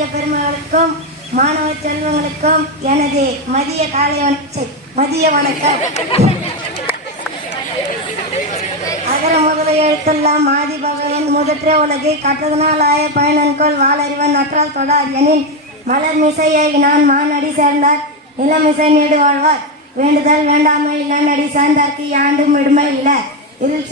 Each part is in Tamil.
இருபால் பெருமகளுக்கும் மாணவ செல்வங்களுக்கும் எனது மதிய காலை வண- மதிய வணக்கம். அகர முதல எழுத்தெல்லாம் ஆதி பகவன் முதற்றே உலகை கற்றதனால் ஆய பயனன்கொள் வாளறிவன் நற்றால் தொடார் எனின் மலர் மிசையை நான் மானடி சேர்ந்தார் நிலமிசை நீடு வாழ்வார். வேண்டுதல் வேண்டாமை இளநடி சார்ந்தார்க்கு யாண்டும் விடுமை இல்லை. இருள்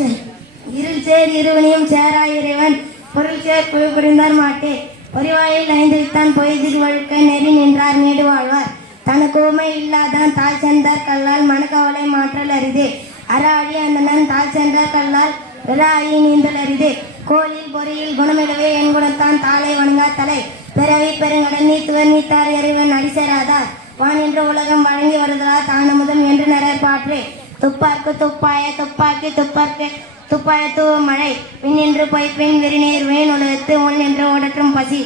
இருள் சேர் இருவனையும் சேரா இறைவன் பொருள் சேர் குழு புரிந்தார் மாட்டே. ஒருவாயில் ஐந்துவித்தான் பொய்தில் வழுக்க நெறி நின்றார் நீடு வாழ்வார். தனக்கு உமை இல்லாதான் தாய் சென்றார் கல்லால் மனக்கவலை மாற்றல் அரிதே. அராழி அண்ணன் தாய் சென்றார் கல்லால் விழாயி நீந்தல் அரிது. கோலில் பொறியில் குணமிடவே என் குணத்தான் தாளை வணங்கா தலை. பிறவி பெருங்கடல் நீத்துவர் நீத்தார் இறைவன் அடிசேராதார் வான் என்று உலகம் வழங்கி வருதலா தானமுதம் என்று நிறைய பாற்று. துப்பாக்கு துப்பாய துப்பாக்கி துப்பாக்கு துப்பாய மழை. பின்னின்று பொய் பின் வெறிநீர் வேன் உலகத்து உள் என்று ஓடற்றும் பசி.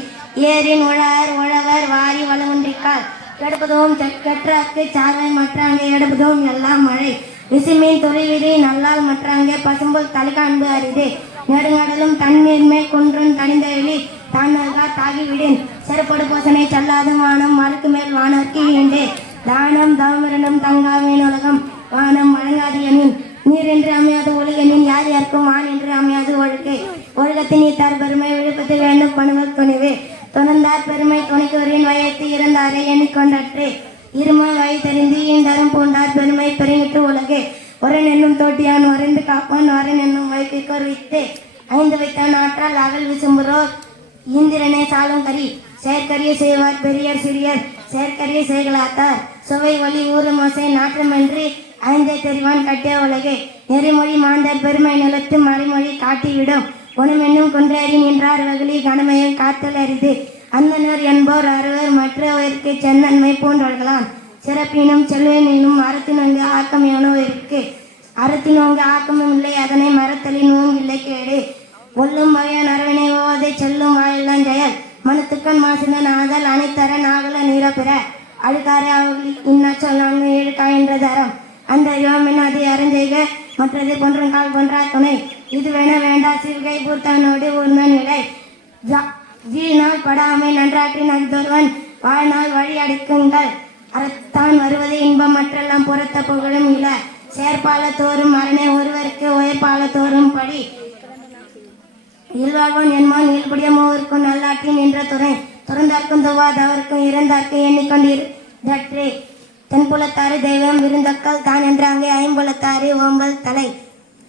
ஏரின் உழவர் உழவர் வாரி வளமுன்றிக்கால் கெடுப்பதும் கெற்றாக்கு சாவை மற்றாங்க எடுப்பதும் எல்லாம் மழை. விசுமீன் துறைவிரி நல்லால் மற்றாங்க பசும்புல் தலைகாண்பு அரிது. நெடுங்கடலும் தண்ணீர் மேல் குன்றும் தனிந்த வெளி தான் நல்கா தாகிவிடேன். செருப்படு போசனை செல்லாது வானம் மறுக்கு மேல் வானர்க்கு ஈண்டு. தானம் தாமிரனும் தங்காவின் உலகம் வானம் வழங்காது எனின். நீர் என்று அமையாது ஒழுகனின் யார் யாருக்கும் ஆண் என்று அமையாது ஒழுகை. ஒழுகத்தின் இத்தார் பெருமை விழுப்பத்து வேண்டும் பணுவர் துணிவே. துணர்ந்தார் பெருமை துணைக்கோரின் வயத்து இறந்தாரே எண்ணிக்கொண்டாற்றே இருமல் வழி தெரிந்து ஈந்தரும் பூண்டார் பெருமை பெருங்கிட்டு உலகே. ஒரன் என்னும் தோட்டியான் வரைந்து காப்பான் வரன் என்னும் வைப்பிற்கோர் வித்து. ஐந்து வைத்தான் ஆற்றால் அகல் விசும்புரோ இந்திரனே சாலும் கறி செயற்கரிய செய்வார் பெரியர் சிறியர். செயற்கரிய செய்களாத்தார். சுவை ஒளி ஊறு மோசை நாற்றமன்றி ஐந்தே தெரிவான் கட்டிய உலகே. நெறிமொழி மாந்தர் பெருமை நிலத்து மறைமொழி காட்டிவிடும். குணமென்னும் குன்றேறி நின்றார் வகுலி கணமையை காத்தல் அரிது. அந்தனர் என்போர் அறுவர் மற்றவருக்கு சென்னன்மை போன்றவர்களாம் சிறப்பினும் செல்வனினும் மரத்தினங்கு ஆக்கம் எவனோருக்கு? அறத்தினோங்கு ஆக்கமும் இல்லை அதனை மரத்தலின் ஓங்கில்லை கேடு. ஒல்லும் வயன் அரவணை ஓதை செல்லும் வாயெல்லாம் ஜெயல். மனத்துக்கண் மாசினன் ஆதல் அனைத்தர நாகல நீரப்பிற. அழுக்கார அவர்கள் இன்னா சொல்லாங்க இழுக்கா என்ற தரம். அந்த யோமின் அது அறஞ்செய்க மற்றது கொன்றும் கால் கொன்றா துணை. இது வேண வேண்டா சிவகை பூர்த்தானோடு உண்மன் இடை ஜா- ஜீனால் படாமை நன்றாற்றி நல்தொருவன் வாழ்நாள் வழி அடைக்குங்கள். அறத்தான் வருவது இன்பம் மற்றெல்லாம் புறத்த புகழும் இல்லை செயற்பால தோறும் அரணை ஒருவருக்கு உயர்பால தோறும் படி. இல்வாழ்வன் என்மான் இயல்புடைய நல்லாட்டி நல்லாற்றி நின்ற துறை துறந்தார்க்கும் துவாதவருக்கும் இறந்தார்க்கும் எண்ணிக்கொண்டிரு தற்றே. தென்புலத்தாறு தெய்வம் விருந்தக்கள் தான் என்றாங்கே ஐம்புலத்தாறு ஓம்பல் தலை.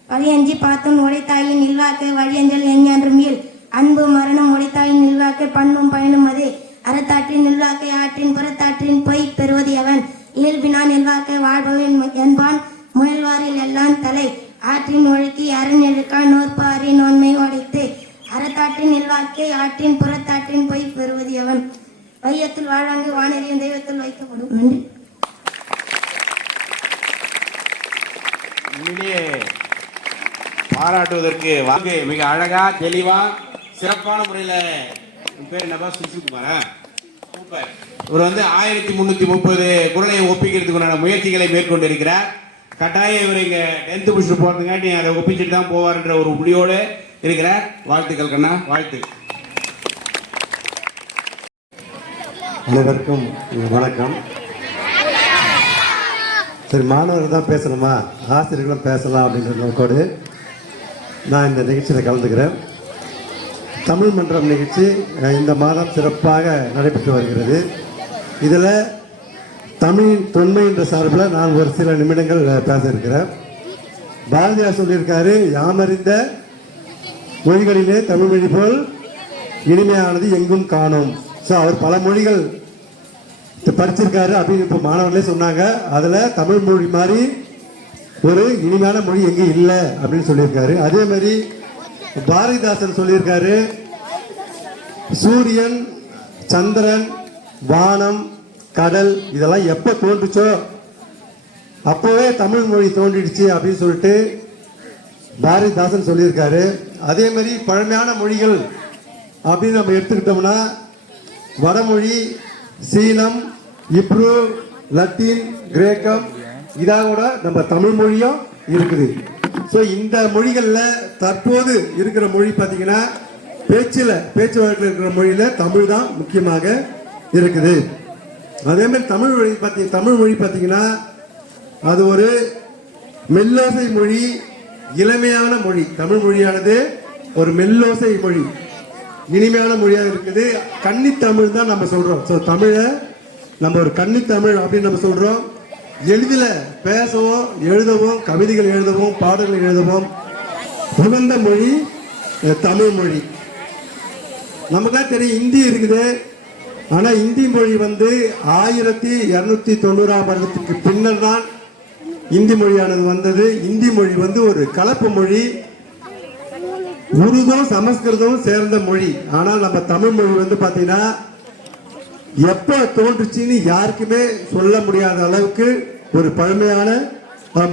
வழியஞ்சி பார்த்தும் உடைத்தாயின் நில்வாக்கு வழியஞ்சல் எஞ்ஞான்றும் மீள். அன்பு மரணம் உடைத்தாயின் நில்வாக்கு பண்ணும் பயனும் அது. அறத்தாற்றின் நில்வாக்கை ஆற்றின் புறத்தாற்றின் பொய் பெறுவது எவன்? இயல்பினான் நில்வாக்கை வாழ்பவன் என்பான் முயல்வாரில் எல்லாம் தலை. ஆற்றின் ஒழுக்கி அரண் எழுக்கால் நோற்பாரி நோன்மை உடைத்து அறத்தாற்றின் நில்வாக்கை ஆற்றின் புறத்தாற்றின் பொய் பெறுவது எவன்? வையத்தில் வாழாங்கு வானறியும் தெய்வத்தில் வைக்கப்படும். நன்றி. அணியை பாராட்டுவதற்கு வாங்க மிக அழகா தெளிவா சிறப்பான முறையில் உன் பேர் என்னப்பா சுசுகுமாரா சூப்பர். இவர் வந்து ஆயிரத்தி முன்னூத்தி முப்பது குரலை ஒப்பிக்கிறதுக்குண்டான முயற்சிகளை மேற்கொண்டு இருக்கிறார் கட்டாயம் இவர் இங்க டென்த் முடிச்சுட்டு போறதுங்காட்டி அதை ஒப்பிச்சுட்டு தான் போவார்ன்ற ஒரு முடிவோடு இருக்கிறார். வாழ்த்துக்கள் கண்ணா வாழ்த்து. அனைவருக்கும் வணக்கம். சரி மாணவர்கள் தான் பேசணுமா? ஆசிரியர்களும் பேசலாம் அப்படின்ற நோக்கோடு நான் இந்த நிகழ்ச்சியில் கலந்துக்கிறேன். தமிழ் மன்றம் நிகழ்ச்சி இந்த மாதம் சிறப்பாக நடைபெற்று வருகிறது. இதில் தமிழ் தொன்மை என்ற சார்பில் நான் ஒரு சில நிமிடங்கள் பேச இருக்கிறேன் பாரதியார் சொல்லியிருக்காரு யாமறிந்த மொழிகளிலே தமிழ் மொழி போல் இனிமையானது எங்கும் காணோம். ஸோ அவர் பல மொழிகள் படிச்சிருக்காரு அப்படின்னு இப்போ மாணவர்களே சொன்னாங்க. அதில் தமிழ் மொழி மாதிரி ஒரு இனிமையான மொழி எங்கேயும் இல்லை அப்படின்னு சொல்லியிருக்காரு. அதே மாதிரி பாரதிதாசன் சொல்லியிருக்காரு சூரியன் சந்திரன் வானம் கடல் இதெல்லாம் எப்போ தோன்றுச்சோ அப்போவே தமிழ் மொழி தோன்றிடுச்சு அப்படின்னு சொல்லிட்டு பாரதிதாசன் சொல்லியிருக்காரு. அதே மாதிரி பழமையான மொழிகள் அப்படின்னு நம்ம எடுத்துக்கிட்டோம்னா வடமொழி சீனம் இப்ரு லத்தீன் கிரேக்கம் இதாக கூட நம்ம தமிழ் மொழியும் இருக்குது. ஸோ இந்த மொழிகளில் தற்போது இருக்கிற மொழி பார்த்தீங்கன்னா பேச்சில் பேச்சு வழக்கில் இருக்கிற மொழியில் தமிழ் தான் முக்கியமாக இருக்குது. அதே மாதிரி தமிழ் மொழி பார்த்தி தமிழ் மொழி பார்த்தீங்கன்னா அது ஒரு மெல்லோசை மொழி இளமையான மொழி. தமிழ் மொழியானது ஒரு மெல்லோசை மொழி. இனிமையான மொழியாக இருக்குது. கன்னித்தமிழ் தான் நம்ம சொல்றோம். ஸோ தமிழை நம்ம ஒரு கன்னித்தமிழ் அப்படின்னு நம்ம சொல்றோம். எளிதில் பேசவும் எழுதவும் கவிதைகள் எழுதவும் பாடல்கள் எழுதவும் உகந்த மொழி தமிழ் மொழி. நமக்குலாம் தெரியும் இந்தி இருக்குது. ஆனால் இந்தி மொழி வந்து ஆயிரத்தி இரநூத்தி தொண்ணூறாம் வருடத்துக்கு பின்னர் தான் இந்தி மொழியானது வந்தது. இந்தி மொழி வந்து ஒரு கலப்பு மொழி. உருதும் சமஸ்கிருதமும் சேர்ந்த மொழி. ஆனால் நம்ம தமிழ் மொழி வந்து பாத்தீங்கன்னா எப்ப தோன்றுச்சுன்னு யாருக்குமே சொல்ல முடியாத அளவுக்கு ஒரு பழமையான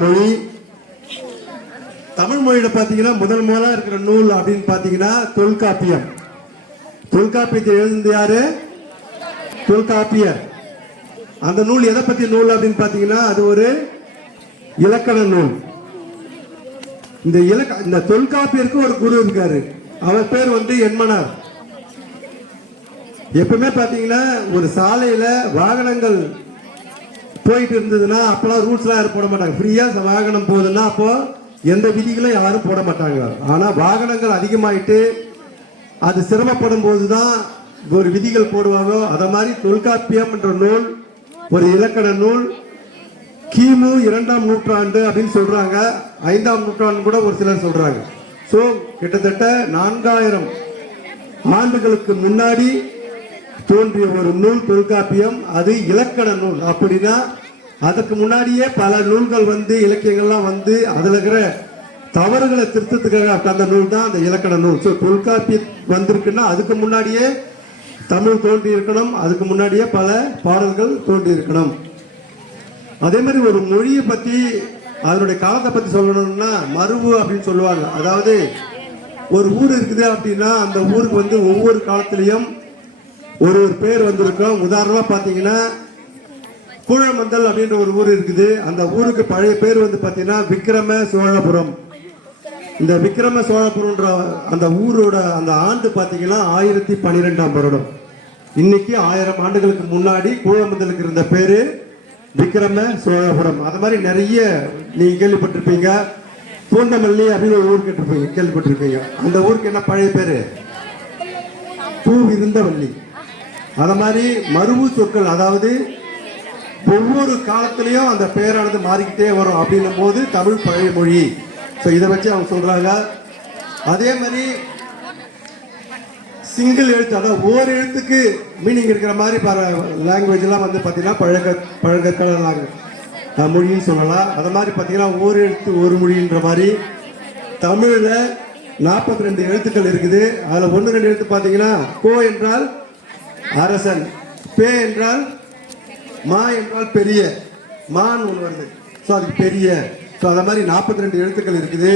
மொழி. தமிழ் மொழியில பாத்தீங்கன்னா முதல் முதலா இருக்கிற நூல் அப்படின்னு பாத்தீங்கன்னா தொல்காப்பியம். தொல்காப்பியத்தை எழுந்து யாரு? தொல்காப்பியர். அந்த நூல் எதை பத்தி நூல் அப்படின்னு பாத்தீங்கன்னா அது ஒரு இலக்கண நூல். இந்த இலக்க இந்த தொல்காப்பியருக்கு ஒரு குரு இருக்காரு. அவர் பேர் வந்து என்மனார். எப்பவுமே பாத்தீங்கன்னா ஒரு சாலையில வாகனங்கள் போயிட்டு இருந்ததுன்னா அப்பெல்லாம் ரூல்ஸ் எல்லாம் யாரும் போட மாட்டாங்க. ஃப்ரீயா வாகனம் போகுதுன்னா அப்போ எந்த விதிகளும் யாரும் போட மாட்டாங்க. ஆனா வாகனங்கள் அதிகமாயிட்டு அது சிரமப்படும் போதுதான் ஒரு விதிகள் போடுவாங்க. அத மாதிரி தொல்காப்பியம் என்ற நூல் ஒரு இலக்கண நூல் கிமு இரண்டாம் நூற்றாண்டு அப்படின்னு சொல்றாங்க. ஐந்தாம் நூற்றாண்டு கூட ஒரு சிலர் சொல்றாங்க. ஸோ கிட்டத்தட்ட நான்காயிரம் ஆண்டுகளுக்கு முன்னாடி தோன்றிய ஒரு நூல் தொல்காப்பியம் அது இலக்கண நூல். அப்படின்னா அதுக்கு முன்னாடியே பல நூல்கள் வந்து இலக்கியங்கள்லாம் வந்து அதில் இருக்கிற தவறுகளை திருத்தத்துக்காக அந்த நூல் தான் அந்த இலக்கண நூல். ஸோ தொல்காப்பியம் வந்திருக்குன்னா அதுக்கு முன்னாடியே தமிழ் தோன்றி இருக்கணும் அதுக்கு முன்னாடியே பல பாடல்கள் தோன்றி இருக்கணும் அதே மாதிரி ஒரு மொழியை பற்றி அதனுடைய காலத்தை பத்தி சொல்லணும்னா மருவு அப்படின்னு சொல்லுவாங்க. அதாவது ஒரு ஊர் இருக்குது அப்படின்னா அந்த ஊருக்கு வந்து ஒவ்வொரு காலத்திலையும் ஒரு ஒரு பேர் வந்திருக்கும். உதாரணமா பாத்தீங்கன்னா கூழமந்தல் அப்படின்ற ஒரு ஊர் இருக்குது. அந்த ஊருக்கு பழைய பேர் வந்து பாத்தீங்கன்னா விக்ரம சோழபுரம். இந்த விக்ரம சோழபுரம்ன்ற அந்த ஊரோட அந்த ஆண்டு பாத்தீங்கன்னா ஆயிரத்தி பன்னிரெண்டாம் வருடம். இன்னைக்கு ஆயிரம் ஆண்டுகளுக்கு முன்னாடி கூழமந்தலுக்கு இருந்த பேரு விக்ரம சோழபுரம். அது மாதிரி நிறைய நீங்க கேள்விப்பட்டிருப்பீங்க. பூண்டமல்லி அப்படின்னு ஒரு ஊர் கேட்டிருப்பீங்க கேள்விப்பட்டிருப்பீங்க. அந்த ஊருக்கு என்ன பழைய பேரு? பூ இருந்தவல்லி அத மாதிரி மருவு சொற்கள் அதாவது ஒவ்வொரு காலத்திலையும் அந்த பெயரானது மாறிக்கிட்டே வரும் அப்படின்னும் போது தமிழ் பழைய மொழி. ஸோ இதை வச்சு அவங்க சொல்றாங்க. அதே மாதிரி சிங்கிள் எழுத்து அதாவது ஓர் எழுத்துக்கு மீனிங் இருக்கிற மாதிரி பல லாங்குவேஜ் எல்லாம் வந்து பார்த்தீங்கன்னா பழக பழகக்கால மொழின்னு சொல்லலாம். அதை மாதிரி பார்த்தீங்கன்னா ஒவ்வொரு எழுத்து ஒரு மொழின்ற மாதிரி தமிழில் நாற்பத்தி ரெண்டு எழுத்துக்கள் இருக்குது. அதில் ஒன்று ரெண்டு எழுத்து பார்த்தீங்கன்னா கோ என்றால் அரசன் பே என்றால் மா என்றால் பெரிய மான் ஒன்று வருது. ஸோ அதுக்கு பெரிய. ஸோ அதை மாதிரி நாற்பத்தி ரெண்டு எழுத்துக்கள் இருக்குது.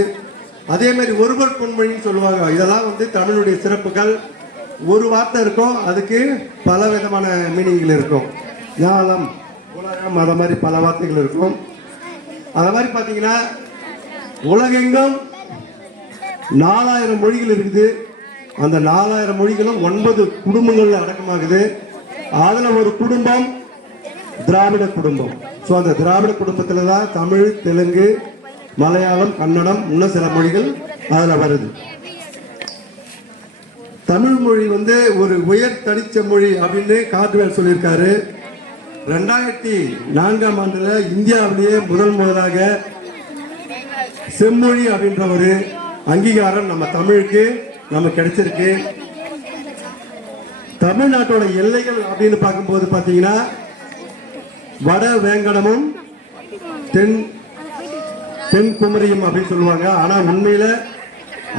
அதே மாதிரி ஒருவர் பொன்மொழின்னு சொல்லுவாங்க. இதெல்லாம் வந்து தமிழுடைய சிறப்புகள். ஒரு வார்த்தை இருக்கும் அதுக்கு பல விதமான மீனிங்கள் இருக்கும். ஞானம் உலகம் அதை மாதிரி பல வார்த்தைகள் இருக்கும். அதை மாதிரி பார்த்தீங்கன்னா உலகெங்கும் நாலாயிரம் மொழிகள் இருக்குது. அந்த நாலாயிரம் மொழிகளும் ஒன்பது குடும்பங்களில் அடக்கமாகுது. அதில் ஒரு குடும்பம் திராவிட குடும்பம். ஸோ அந்த திராவிட குடும்பத்தில் தான் தமிழ் தெலுங்கு மலையாளம் கன்னடம் இன்னும் சில மொழிகள் அதில் வருது. தமிழ் மொழி வந்து ஒரு உயர் தனிச்ச மொழி அப்படின்னு காட்டுவேல் சொல்லியிருக்காரு. ரெண்டாயிரத்தி நான்காம் ஆண்டுல இந்தியாவிலேயே முதல் முதலாக செம்மொழி அப்படின்ற ஒரு அங்கீகாரம் நம்ம தமிழுக்கு நம்ம கிடைச்சிருக்கு. தமிழ்நாட்டோட எல்லைகள் அப்படின்னு பார்க்கும்போது பார்த்தீங்கன்னா வட வேங்கடமும் தென் தென் குமரியும் அப்படின்னு சொல்லுவாங்க. ஆனால் உண்மையில்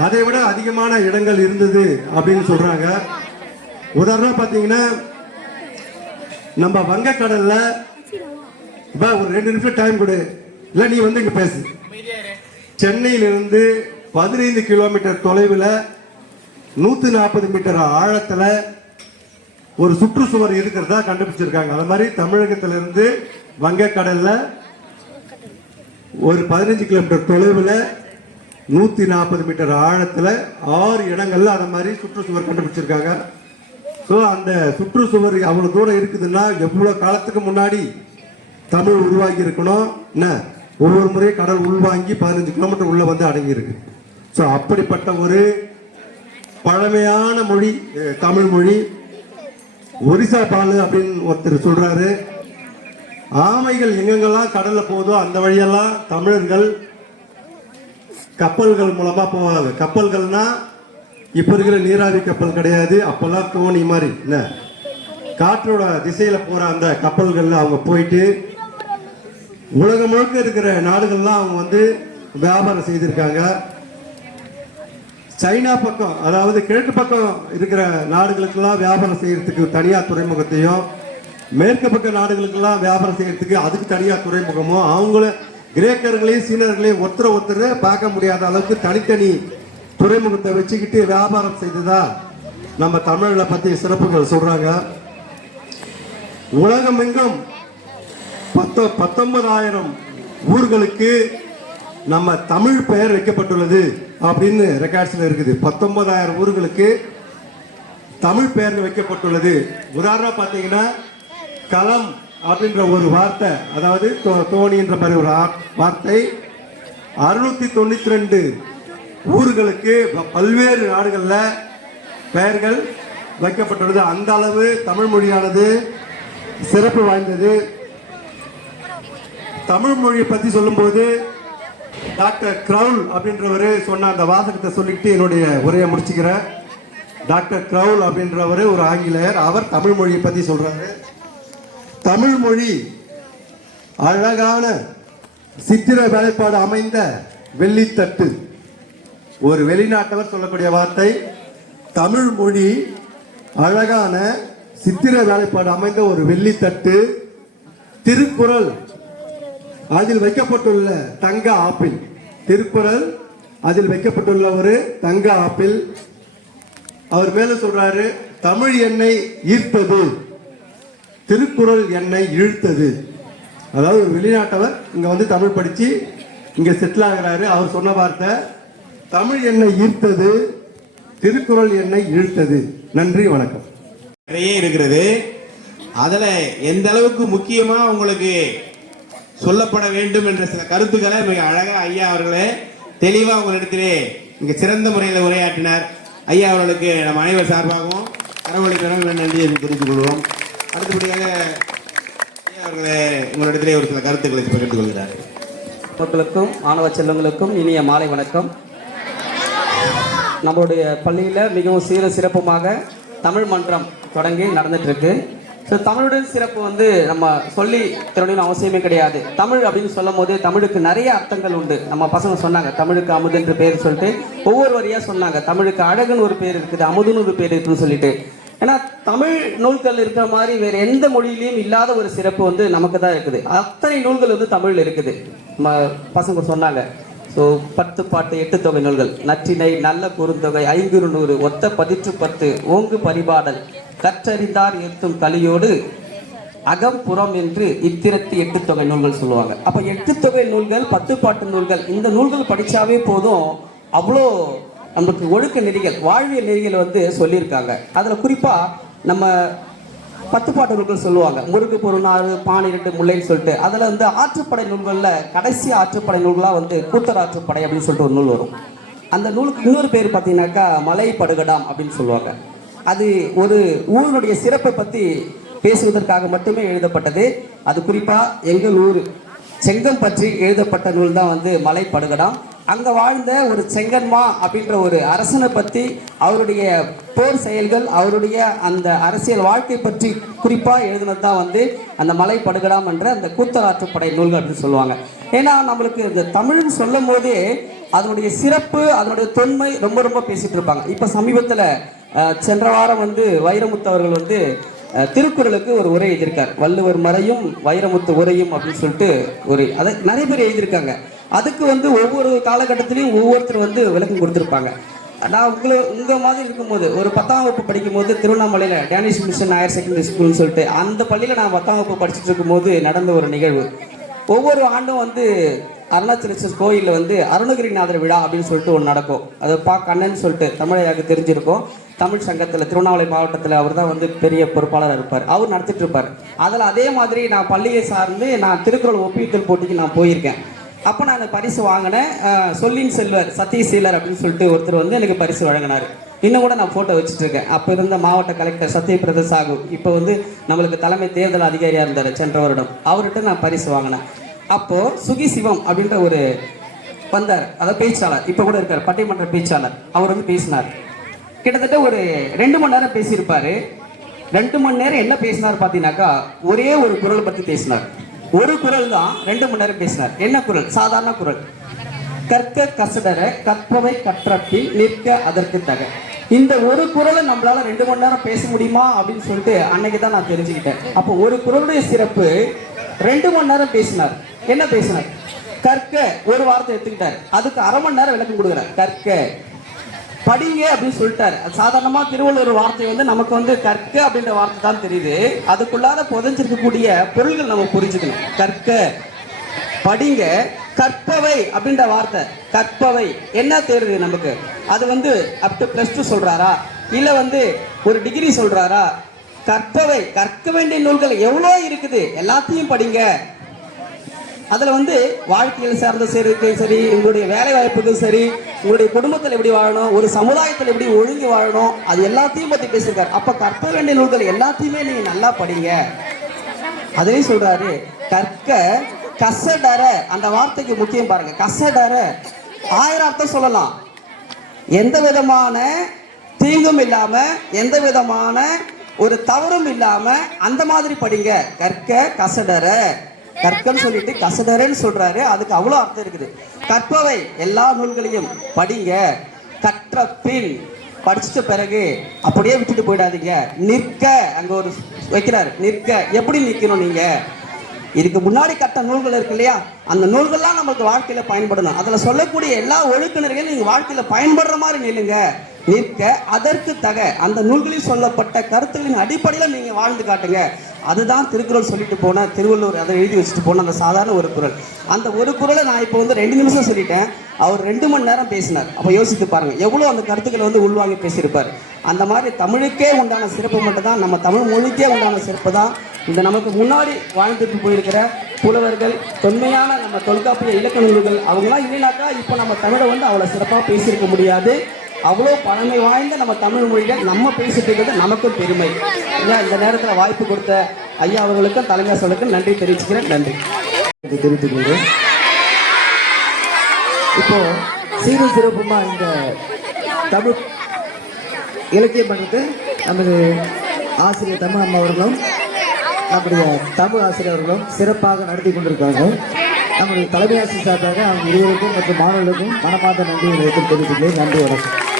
அதை விட அதிகமான இடங்கள் இருந்தது அப்படின்னு சொல்றாங்க. உதாரணம் பார்த்தீங்கன்னா நம்ம வங்கக்கடல்ல பா ஒரு ரெண்டு நிமிஷம் டைம் கொடு. இல்ல நீ வந்து இங்க பேசு. சென்னையிலிருந்து பதினைந்து கிலோமீட்டர் தொலைவில் நூத்தி நாற்பது மீட்டர் ஆழத்துல ஒரு சுற்றுச்சுவர் இருக்கிறதா கண்டுபிடிச்சிருக்காங்க. அது மாதிரி தமிழகத்திலிருந்து வங்கக்கடல்ல ஒரு பதினஞ்சு கிலோமீட்டர் தொலைவில் நூற்றி நாற்பது மீட்டர் ஆழத்தில் ஆறு இடங்கள்ல அந்த மாதிரி சுற்றுச்சுவர் கண்டுபிடிச்சிருக்காங்க. ஸோ அந்த சுற்றுச்சுவர் அவ்வளோ தூரம் இருக்குதுன்னா எவ்வளோ காலத்துக்கு முன்னாடி தமிழ் உருவாகி இருக்கணும்? என்ன? ஒவ்வொரு முறையும் கடல் உள்வாங்கி பதினஞ்சு கிலோமீட்டர் உள்ளே வந்து அடங்கியிருக்கு. ஸோ அப்படிப்பட்ட ஒரு பழமையான மொழி தமிழ் மொழி. ஒரிசா பாலு அப்படின்னு ஒருத்தர் சொல்கிறாரு ஆமைகள் எங்கெங்கெல்லாம் கடலில் போதோ அந்த வழியெல்லாம் தமிழர்கள் கப்பல்கள் மூலமாக போவாங்க. கப்பல்கள்னா இப்போ இருக்கிற நீராவி கப்பல் கிடையாது. அப்போல்லாம் தோணி மாதிரி. என்ன? காற்றோட திசையில் போகிற அந்த கப்பல்களில் அவங்க போயிட்டு உலகம் முழுக்க இருக்கிற நாடுகள்லாம் அவங்க வந்து வியாபாரம் செய்திருக்காங்க. சைனா பக்கம் அதாவது கிழக்கு பக்கம் இருக்கிற நாடுகளுக்கெல்லாம் வியாபாரம் செய்கிறதுக்கு தனியார் துறைமுகத்தையும் மேற்கு பக்க நாடுகளுக்கெல்லாம் வியாபாரம் செய்கிறதுக்கு அதுக்கு தனியார் துறைமுகமும் அவங்கள கிரேக்கர்களையும் சீனர்களையும் ஒருத்தர் ஒருத்தர் பார்க்க முடியாத அளவுக்கு தனித்தனி துறைமுகத்தை வச்சுக்கிட்டு வியாபாரம் செய்ததா நம்ம தமிழில் பற்றி சிறப்புகள் சொல்கிறாங்க உலகமெங்கும் பத்தொ பத்தொன்பதாயிரம் ஊர்களுக்கு நம்ம தமிழ் பெயர் வைக்கப்பட்டுள்ளது அப்படின்னு ரெக்கார்ட்ஸில் இருக்குது. பத்தொன்பதாயிரம் ஊர்களுக்கு தமிழ் பெயர் வைக்கப்பட்டுள்ளது. உதாரணம் பார்த்தீங்கன்னா களம் அப்படின்ற ஒரு வார்த்தை அதாவது தோ- என்ற மாதிரி ஒரு ஆ- வார்த்தை. அறுநூத்தி தொண்ணூத்தி ரெண்டு ஊர்களுக்கு ப- பல்வேறு நாடுகளில் பெயர்கள் வைக்கப்பட்டுள்ளது. அந்த அளவு தமிழ் மொழியானது சிறப்பு வாய்ந்தது. தமிழ் மொழியை பற்றி சொல்லும்போது டாக்டர் கிரவுல் அப்படின்றவர் சொன்ன அந்த வாசகத்தை சொல்லிட்டு என்னுடைய உரையை முடிச்சுக்கிறேன். டாக்டர் கிரவுல் அப்படின்றவர் ஒரு ஆங்கிலேயர். அவர் தமிழ் மொழியை பற்றி சொல்கிறாரு தமிழ் மொழி அழகான சித்திர வேலைப்பாடு அமைந்த வெள்ளித்தட்டு. ஒரு வெளிநாட்டவர் சொல்லக்கூடிய வார்த்தை தமிழ் மொழி அழகான சித்திர வேலைப்பாடு அமைந்த ஒரு வெள்ளித்தட்டு. திருக்குறள் அதில் வைக்கப்பட்டுள்ள தங்க ஆப்பிள். திருக்குறள் அதில் வைக்கப்பட்டுள்ள ஒரு தங்க ஆப்பிள். அவர் மேலும் சொல்றாரு தமிழ் என்னை ஈர்த்தது திருக்குறள் என்னை இழுத்தது. அதாவது ஒரு வெளிநாட்டவர் இங்க வந்து தமிழ் படிச்சு இங்க செட்டில் ஆகிறாரு. அவர் சொன்ன வார்த்தை தமிழ் என்னை ஈர்த்தது திருக்குறள் என்னை இழுத்தது. நன்றி வணக்கம். நிறைய இருக்கிறது. அதுல எந்த அளவுக்கு முக்கியமா உங்களுக்கு சொல்லப்பட வேண்டும் என்ற சில கருத்துக்களை மிக அழகா ஐயா அவர்களே தெளிவா உங்களிடத்திலே இங்க சிறந்த முறையில் உரையாற்றினார். ஐயா அவர்களுக்கு நம்ம அனைவர் சார்பாகவும் கரவழிக்கணும் நன்றியை தெரிவித்துக் கொள்வோம் அடுத்தபடியாக அவர்களே உங்களிடத்திலே ஒரு சில கருத்துக்களை பகிர்ந்து கொள்கிறார் மக்களுக்கும் மாணவ செல்வங்களுக்கும் இனிய மாலை வணக்கம். நம்மளுடைய பள்ளியில் மிகவும் சீர சிறப்புமாக தமிழ் மன்றம் தொடங்கி நடந்துட்டுருக்கு. ஸோ தமிழுடன் சிறப்பு வந்து நம்ம சொல்லி தரணும்னு அவசியமே கிடையாது. தமிழ் அப்படின்னு சொல்லும் போது தமிழுக்கு நிறைய அர்த்தங்கள் உண்டு. நம்ம பசங்க சொன்னாங்க தமிழுக்கு அமுது என்று பேர் சொல்லிட்டு. ஒவ்வொரு வரியாக சொன்னாங்க தமிழுக்கு அழகுன்னு ஒரு பேர் இருக்குது அமுதுன்னு ஒரு பேர் இருக்குன்னு சொல்லிட்டு. ஏன்னா தமிழ் நூல்கள் இருக்கிற மாதிரி வேற எந்த மொழியிலையும் இல்லாத ஒரு சிறப்பு வந்து நமக்கு தான் இருக்குது. அத்தனை நூல்கள் வந்து தமிழ்ல இருக்குது. பசங்க சொன்னாங்க. ஸோ பத்து பாட்டு எட்டு தொகை நூல்கள். நற்றினை நல்ல குறுந்தொகை ஐங்குறு நூறு ஒத்த பதிற்று பத்து ஓங்கு பரிபாடல். கற்றறிந்தார் ஏற்றும் கலியோடு அகம் புறம் என்று இத்திரத்து எட்டு தொகை நூல்கள் சொல்லுவாங்க. அப்போ எட்டு தொகை நூல்கள் பத்து பாட்டு நூல்கள் இந்த நூல்கள் படித்தாவே போதும் அவ்வளோ நமக்கு ஒழுக்க நெறிகள் வாழ்வியல் நெறிகள் வந்து சொல்லியிருக்காங்க. அதில் குறிப்பாக நம்ம பத்து பாட்டு நூல்கள் சொல்லுவாங்க. முருகு பொருநாறு பானை முல்லைன்னு சொல்லிட்டு. அதில் வந்து ஆற்றுப்படை நூல்களில் கடைசி ஆற்றுப்படை நூல்களாக வந்து கூத்தர் ஆற்றுப்படை அப்படின்னு சொல்லிட்டு ஒரு நூல் வரும். அந்த நூலுக்கு இன்னொரு பேர் பார்த்தீங்கன்னாக்கா மலை படுகடாம் அப்படின்னு சொல்லுவாங்க. அது ஒரு ஊருடைய சிறப்பை பற்றி பேசுவதற்காக மட்டுமே எழுதப்பட்டது. அது குறிப்பாக எங்கள் ஊர் செங்கம் பற்றி எழுதப்பட்ட நூல் தான் வந்து மலை படுகடாம் அங்க வாழ்ந்த ஒரு செங்கன்மா அப்படின்ற ஒரு அரசனை பத்தி அவருடைய போர் செயல்கள் அவருடைய அந்த அரசியல் வாழ்க்கை பற்றி குறிப்பா எழுதினது தான் வந்து அந்த மலை படுகடாம் என்ற அந்த கூத்தலாற்றுப்படை நூல்கள் அப்படின்னு சொல்லுவாங்க. ஏன்னா நம்மளுக்கு இந்த தமிழ்னு சொல்லும் போதே அதனுடைய சிறப்பு அதனுடைய தொன்மை ரொம்ப ரொம்ப பேசிட்டு இருப்பாங்க. இப்ப சமீபத்துல சென்ற வாரம் வந்து வைரமுத்து அவர்கள் வந்து திருக்குறளுக்கு ஒரு உரை எழுதியிருக்கார். வள்ளுவர் மறையும் வைரமுத்து உரையும் அப்படின்னு சொல்லிட்டு ஒரு அதை நிறைய பேர் எழுதியிருக்காங்க. அதுக்கு வந்து ஒவ்வொரு காலகட்டத்திலையும் ஒவ்வொருத்தர் வந்து விளக்கம் கொடுத்துருப்பாங்க. நான் உங்களை உங்கள் மாதிரி இருக்கும்போது ஒரு பத்தாம் வகுப்பு படிக்கும்போது திருவண்ணாமலையில் டேனிஷ் மிஷன் ஹையர் செகண்டரி ஸ்கூல்னு சொல்லிட்டு அந்த பள்ளியில் நான் பத்தாம் வகுப்பு படிச்சுட்டு இருக்கும்போது நடந்த ஒரு நிகழ்வு. ஒவ்வொரு ஆண்டும் வந்து அருணாச்சலேஸ்வர் கோயிலில் வந்து அருணகிரிநாதர் விழா அப்படின்னு சொல்லிட்டு ஒன்று நடக்கும். அதை பா கண்ணன் சொல்லிட்டு தமிழையாக்கு தெரிஞ்சிருக்கும். தமிழ் சங்கத்தில் திருவண்ணாமலை மாவட்டத்தில் அவர் தான் வந்து பெரிய பொறுப்பாளராக இருப்பார். அவர் நடத்திட்டு இருப்பார் அதில் அதே மாதிரி நான் பள்ளியை சார்ந்து நான் திருக்குறள் ஒப்பீட்டல் போட்டிக்கு நான் போயிருக்கேன். அப்போ நான் அந்த பரிசு வாங்கினேன். சொல்லின் செல்வர் சத்யசீலர் அப்படின்னு சொல்லிட்டு ஒருத்தர் வந்து எனக்கு பரிசு வழங்கினார். இன்னும் கூட நான் ஃபோட்டோ வச்சுட்டு இருக்கேன் அப்போ இருந்த மாவட்ட கலெக்டர் சத்யபிரத சாகு இப்போ வந்து நம்மளுக்கு தலைமை தேர்தல் அதிகாரியாக இருந்தார் சென்ற வருடம். அவர்கிட்ட நான் பரிசு வாங்கினேன். அப்போது சுகி சிவம் அப்படின்ற ஒரு வந்தார். அதாவது பேச்சாளர். இப்போ கூட இருக்கார். பட்டிமன்ற பேச்சாளர். அவர் வந்து பேசினார். கிட்டத்தட்ட ஒரு ரெண்டு மணி நேரம் பேசியிருப்பாரு. ரெண்டு மணி நேரம் என்ன பேசினார் பார்த்தீங்கன்னாக்கா ஒரே ஒரு குரல் பற்றி பேசினார். ஒரு குரல் தான் ரெண்டு மணி நேரம் பேசினார். என்ன குரல்? சாதாரண குரல். கற்க கசடர கற்பவை கற்றப்பில் நிற்க அதற்கு தக. இந்த ஒரு குரலை நம்மளால ரெண்டு மணி நேரம் பேச முடியுமா அப்படின்னு சொல்லிட்டு அன்னைக்கு தான் நான் தெரிஞ்சுக்கிட்டேன். அப்போ ஒரு குரலுடைய சிறப்பு ரெண்டு மணி நேரம் பேசினார். என்ன பேசினார்? கற்க ஒரு வார்த்தை எடுத்துக்கிட்டார். அதுக்கு அரை மணி நேரம் விளக்கம் கொடுக்குறார். கற்க படிங்க அப்படின்னு சொல்லிட்டாரு. சாதாரணமாக சாதாரணமா திருவள்ளுவர் வார்த்தை வந்து நமக்கு வந்து கற்க அப்படின்ற வார்த்தை தான் தெரியுது. அதுக்குள்ளார புதைஞ்சிருக்கக்கூடிய பொருள்கள் நம்ம புரிஞ்சுக்கணும். கற்க படிங்க கற்பவை அப்படின்ற வார்த்தை. கற்பவை என்ன தெரியுது நமக்கு? அது வந்து அப் டு ப்ளஸ் டூ சொல்றாரா? இல்ல வந்து ஒரு டிகிரி சொல்றாரா? கற்பவை கற்க வேண்டிய நூல்கள் எவ்வளோ இருக்குது? எல்லாத்தையும் படிங்க. அதில் வந்து வாழ்க்கையில் சார்ந்த சரி சரி உங்களுடைய வேலை வாய்ப்புக்கும் சரி உங்களுடைய குடும்பத்தில் எப்படி வாழணும் ஒரு சமுதாயத்தில் எப்படி ஒழுங்கி வாழணும் அது எல்லாத்தையும் பற்றி பேசியிருக்காரு. அப்போ கற்க வேண்டிய நூல்கள் எல்லாத்தையுமே நீங்கள் நல்லா படிங்க. அதையும் சொல்றாரு கற்க கசடர அந்த வார்த்தைக்கு முக்கியம் பாருங்க கசடர ஆயிரம் அர்த்தம் சொல்லலாம். எந்த விதமான தீங்கும் இல்லாம எந்த விதமான ஒரு தவறும் இல்லாம அந்த மாதிரி படிங்க. கற்க கசடர கற்கன்னு சொல்லிட்டு கசதரன்னு சொல்றாரு. அதுக்கு அவ்வளோ அர்த்தம் இருக்குது. கற்பவை எல்லா நூல்களையும் படிங்க. கற்ற பின் படிச்சிட்ட பிறகு அப்படியே விட்டுட்டு போயிடாதீங்க. நிற்க அங்க ஒரு வைக்கிறார். நிற்க. எப்படி நிற்கணும் நீங்க? இதுக்கு முன்னாடி கட்ட நூல்கள் இருக்கு இல்லையா? அந்த நூல்கள்லாம் நமக்கு வாழ்க்கையில பயன்படணும். அதுல சொல்லக்கூடிய எல்லா ஒழுக்கினர்களும் நீங்க வாழ்க்கையில பயன்படுற மாதிரி நில்லுங்க. நிற்க அதற்கு தக. அந்த நூல்களில் சொல்லப்பட்ட கருத்துகளின் அடிப்படையில் நீங்க வாழ்ந்து காட்டுங்க. அதுதான் திருக்குறள் சொல்லிட்டு போன திருவள்ளுவர் அதை எழுதி வச்சுட்டு போன அந்த சாதாரண ஒரு குறள் அந்த ஒரு குறளை நான் இப்போ வந்து ரெண்டு நிமிஷம் சொல்லிட்டேன். அவர் ரெண்டு மணி நேரம் பேசினார். அப்போ யோசித்து பாருங்க. எவ்வளோ அந்த கருத்துக்களை வந்து உள்வாங்கி பேசியிருப்பார். அந்த மாதிரி தமிழுக்கே உண்டான சிறப்பு மட்டும் தான் நம்ம தமிழ் மொழிக்கே உண்டான சிறப்பு தான். இந்த நமக்கு முன்னாடி வாழ்ந்துட்டு போயிருக்கிற புலவர்கள் தொன்மையான நம்ம தொல்காப்பிய இலக்கண நூல்கள் அவங்களாம் இல்லைனாக்கா இப்போ நம்ம தமிழை வந்து அவ்வளோ சிறப்பாக பேசியிருக்க முடியாது. அவ்வளோ பழமை வாய்ந்த நம்ம தமிழ் மொழியில் நம்ம பேசிட்டு இருக்கிறது நமக்கும் பெருமை. ஐயா இந்த நேரத்தில் வாய்ப்பு கொடுத்த ஐயா அவர்களுக்கும் தலைமை சொல்லுக்கும் நன்றி தெரிவிச்சுக்கிறேன். நன்றி. என்று தெரிவித்துக் கொள்கிறேன் இப்போ சீரும் சிறப்புமா இந்த தமிழ் இலக்கியம் பண்ணிட்டு நமது ஆசிரியர் தமிழ் அம்மா அவர்களும் நம்முடைய தமிழ் ஆசிரியர்களும் சிறப்பாக நடத்தி கொண்டிருக்காங்க நம்முடைய தலைமை ஆசிரியர் சார்பாக அவங்க இருவருக்கும் மற்றும் மாணவர்களுக்கும் மனமார்ந்த நன்றி தெரிவித்துள்ளேன் நன்றி வணக்கம்.